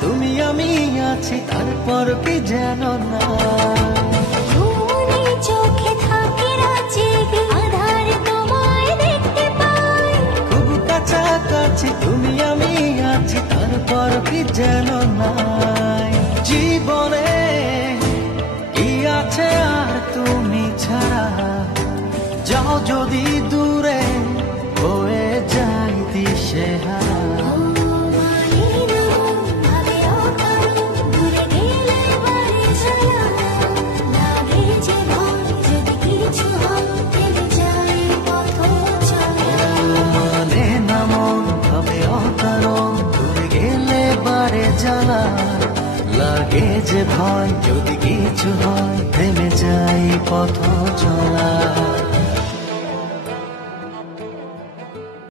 তুমি আমি আছি, তারপর কি যেন না। চোখে থাকে জেগে আধার তোমায় দেখতে পাই, খুব কাছাকাছি তুমি আমি আছি, তারপর কি যেন নাই। জীবনে কি আছে আর তুমি ছাড়া, যাও যদি দূরে হয়ে যাই দিশেহারা। লাগে যে ভয়, যদি কিছু হয় থেমে যাই পথ চলা।